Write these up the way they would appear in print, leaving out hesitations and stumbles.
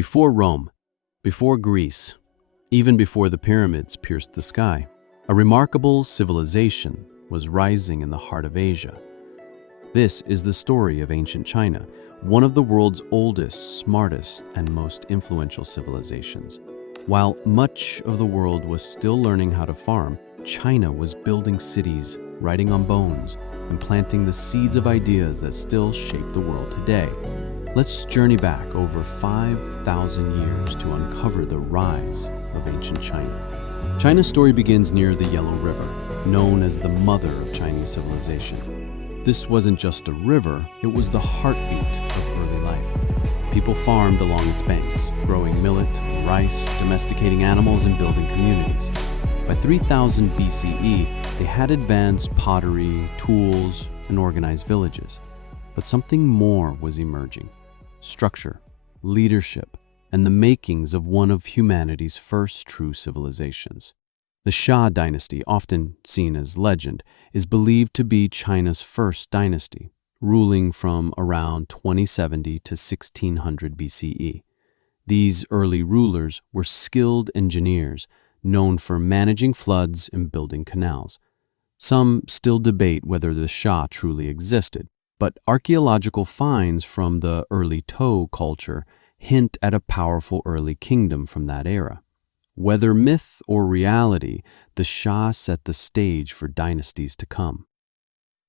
Before Rome, before Greece, even before the pyramids pierced the sky, a remarkable civilization was rising in the heart of Asia. This is the story of ancient China, one of the world's oldest, smartest, and most influential civilizations. While much of the world was still learning how to farm, China was building cities, writing on bones, and planting the seeds of ideas that still shape the world today. Let's journey back over 5,000 years to uncover the rise of ancient China. China's story begins near the Yellow River, known as the mother of Chinese civilization. This wasn't just a river, it was the heartbeat of early life. People farmed along its banks, growing millet, rice, domesticating animals, and building communities. By 3000 BCE, they had advanced pottery, tools, and organized villages. But something more was emerging: structure, leadership, and the makings of one of humanity's first true civilizations. The Xia dynasty, often seen as legend, is believed to be China's first dynasty, ruling from around 2070 to 1600 BCE. These early rulers were skilled engineers, known for managing floods and building canals. Some still debate whether the Xia truly existed, but archaeological finds from the early Tao culture hint at a powerful early kingdom from that era. Whether myth or reality, the Xia set the stage for dynasties to come.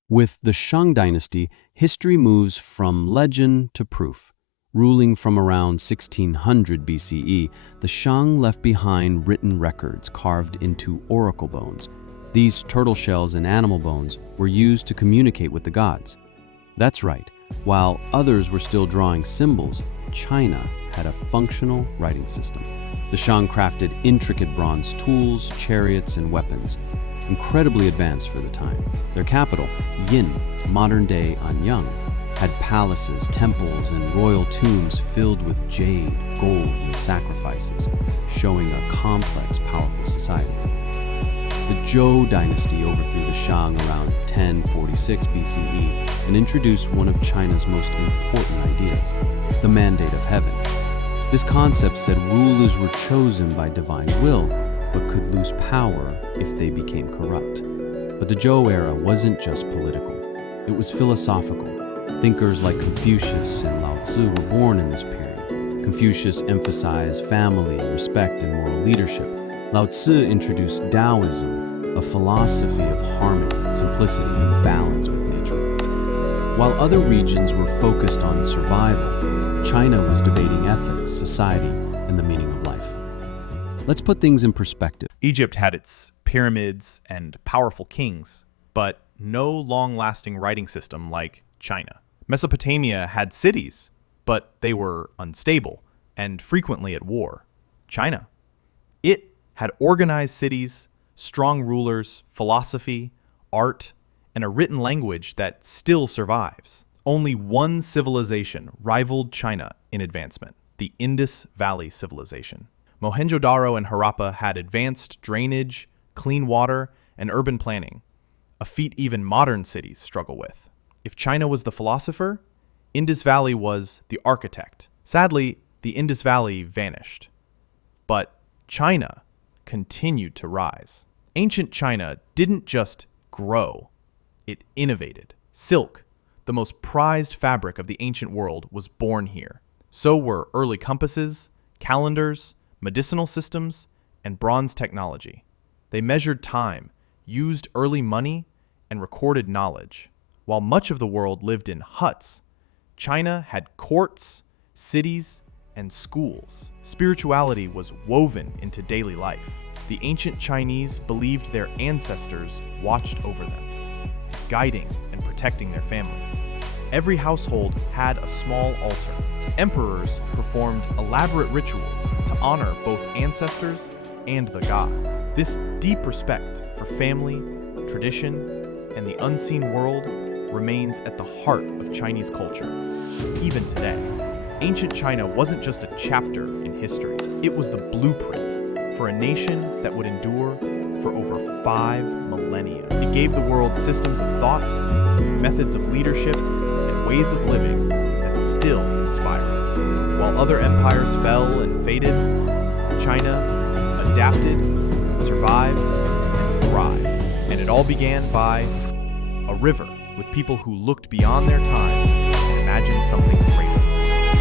With the Shang dynasty, history moves from legend to proof. Ruling from around 1600 BCE, the Shang left behind written records carved into oracle bones. These turtle shells and animal bones were used to communicate with the gods. That's right, while others were still drawing symbols, China had a functional writing system. The Shang crafted intricate bronze tools, chariots, and weapons, incredibly advanced for the time. Their capital, Yin, modern-day Anyang, had palaces, temples, and royal tombs filled with jade, gold, and sacrifices, showing a complex, powerful society. The Zhou dynasty overthrew the Shang around 1046 BCE and introduced one of China's most important ideas, the mandate of heaven. This concept said rulers were chosen by divine will, but could lose power if they became corrupt. But the Zhou era wasn't just political, it was philosophical. Thinkers like Confucius and Lao Tzu were born in this period. Confucius emphasized family, respect, and moral leadership. Lao Tzu introduced Taoism, a philosophy of harmony, simplicity, and balance with nature. While other regions were focused on survival, China was debating ethics, society, and the meaning of life. Let's put things in perspective. Egypt had its pyramids and powerful kings, but no long-lasting writing system like China. Mesopotamia had cities, but they were unstable and frequently at war. China, it had organized cities, strong rulers, philosophy, art, and a written language that still survives. Only one civilization rivaled China in advancement: the Indus Valley civilization. Mohenjo-daro and Harappa had advanced drainage, clean water, and urban planning, a feat even modern cities struggle with. If China was the philosopher, Indus Valley was the architect. Sadly, the Indus Valley vanished. But China continued to rise. Ancient China didn't just grow, it innovated. Silk, the most prized fabric of the ancient world, was born here. So were early compasses, calendars, medicinal systems, and bronze technology. They measured time, used early money, and recorded knowledge. While much of the world lived in huts, China had courts, cities, and schools. Spirituality was woven into daily life. The ancient Chinese believed their ancestors watched over them, guiding and protecting their families. Every household had a small altar. Emperors performed elaborate rituals to honor both ancestors and the gods. This deep respect for family, tradition, and the unseen world remains at the heart of Chinese culture. Even today, ancient China wasn't just a chapter in history. It was the blueprint for a nation that would endure for over 5 millennia. It gave the world systems of thought, methods of leadership, and ways of living that still inspire us. While other empires fell and faded, China adapted, survived, and thrived. And it all began by a river with people who looked beyond their time and imagined something greater.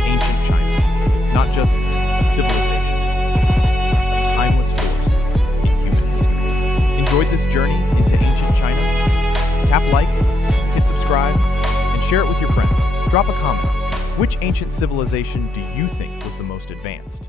Ancient China, not just a civilization, a timeless force in human history. Enjoyed this journey into ancient China? Tap like, hit subscribe, and share it with your friends. Drop a comment. Which ancient civilization do you think was the most advanced?